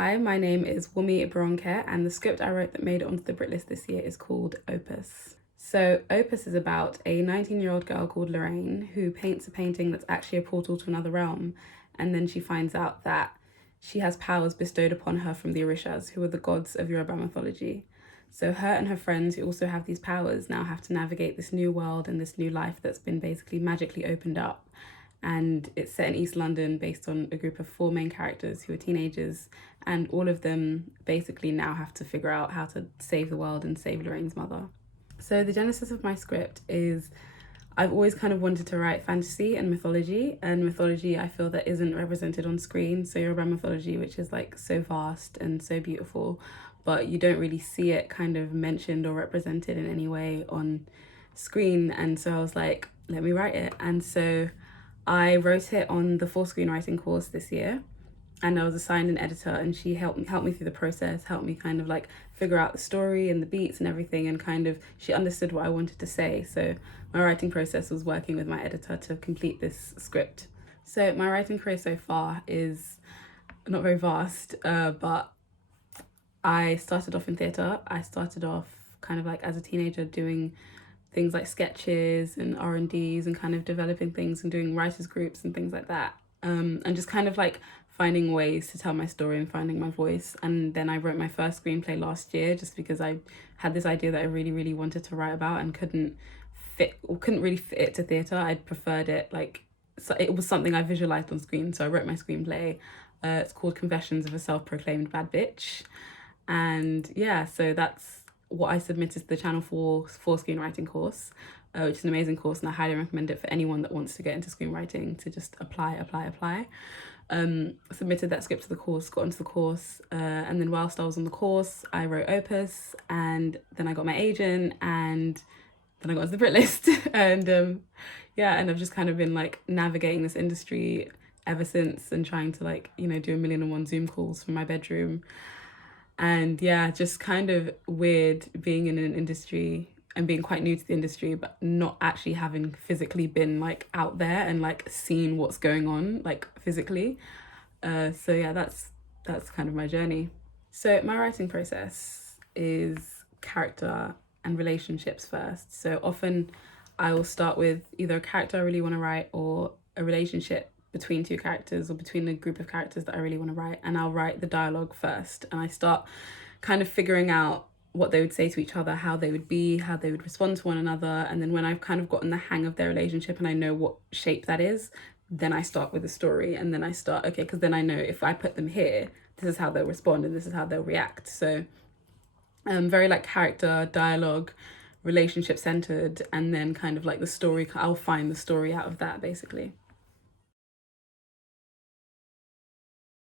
Hi, my name is Wunmi Ibironke, and the script I wrote that made it onto the Brit list this year is called Opus. So Opus is about a 19-year-old girl called Lorraine who paints a painting that's actually a portal to another realm, and then she finds out that she has powers bestowed upon her from the Orishas, who are the gods of Yoruba mythology. So her and her friends who also have these powers now have to navigate this new world and this new life that's been basically magically opened up. And it's set in East London based on a group of four main characters who are teenagers, and all of them basically now have to figure out how to save the world and save Lorraine's mother. So the genesis of my script is I've always kind of wanted to write fantasy and mythology I feel that isn't represented on screen. So Yoruba mythology, which is like so vast and so beautiful, but you don't really see it kind of mentioned or represented in any way on screen. And so I was like, let me write it. And so I wrote it on the full screenwriting course this year, and I was assigned an editor, and she helped me through the process, helped me kind of like figure out the story and the beats and everything, and kind of she understood what I wanted to say. So my writing process was working with my editor to complete this script. So my writing career so far is not very vast, but I started off in theatre. I started off kind of like as a teenager doing things like sketches and R&Ds and kind of developing things and doing writers groups and things like that, and just kind of like finding ways to tell my story and finding my voice. And then I wrote my first screenplay last year just because I had this idea that I really wanted to write about and couldn't really fit it to theatre. I'd preferred it like, so it was something I visualized on screen, so I wrote my screenplay. It's called Confessions of a Self-Proclaimed Bad Bitch, and yeah, so that's what I submitted to the Channel 4 screenwriting course, which is an amazing course, and I highly recommend it for anyone that wants to get into screenwriting to just apply. Submitted that script to the course, got onto the course, and then whilst I was on the course, I wrote Opus, and then I got my agent, and then I got onto the Brit list, and yeah, and I've just kind of been like navigating this industry ever since, and trying to like, do 1,000,001 Zoom calls from my bedroom. And yeah, just kind of weird being in an industry and being quite new to the industry, but not actually having physically been like out there and like seen what's going on like physically. So yeah, that's kind of my journey. So my writing process is character and relationships first. So often I will start with either a character I really want to write or a relationship between two characters or between a group of characters that I really want to write, and I'll write the dialogue first, and I start kind of figuring out what they would say to each other, how they would be, how they would respond to one another. And then when I've kind of gotten the hang of their relationship and I know what shape that is, then I start with the story, and then I start, okay, because then I know if I put them here, this is how they'll respond and this is how they'll react. So very like character, dialogue, relationship centered, and then kind of like the story, I'll find the story out of that basically.